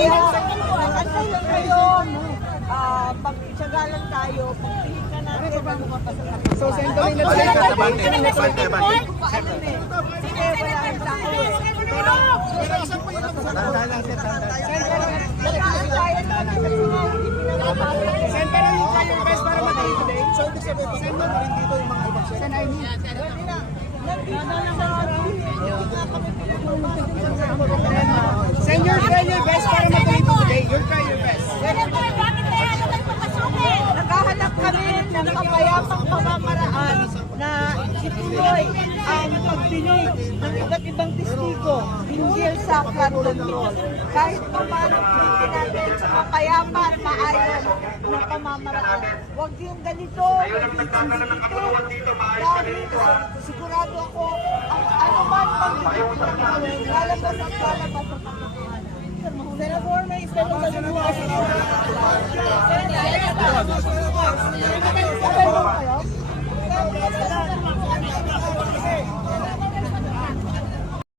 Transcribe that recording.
Kaya, nakantay lang kayo. Pag-tsagalan tayo, pagpihit ka natin. So, sentry na tayo. Sentry yung kayo best para matayo today. So, ibig sabihin, sentry na rin dito yung mga ibang sentry. Send your try your best para matuloy po today. Your try your best. Naghahanap kami ng mapayapang pamamaraan na ituloy ang pagdinig ng iba't ibang testigo hinggil sa flood control. Kahit pa paano pilitin natin sa mapayapa at maayos na pamamaraan. Huwag yung ganito, dahil sigurado ako ang anuman pagdinig lalabas at lalabas sa pagdinig. Senator, may isa mo sa luwas. Senator,